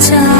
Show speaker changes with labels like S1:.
S1: 자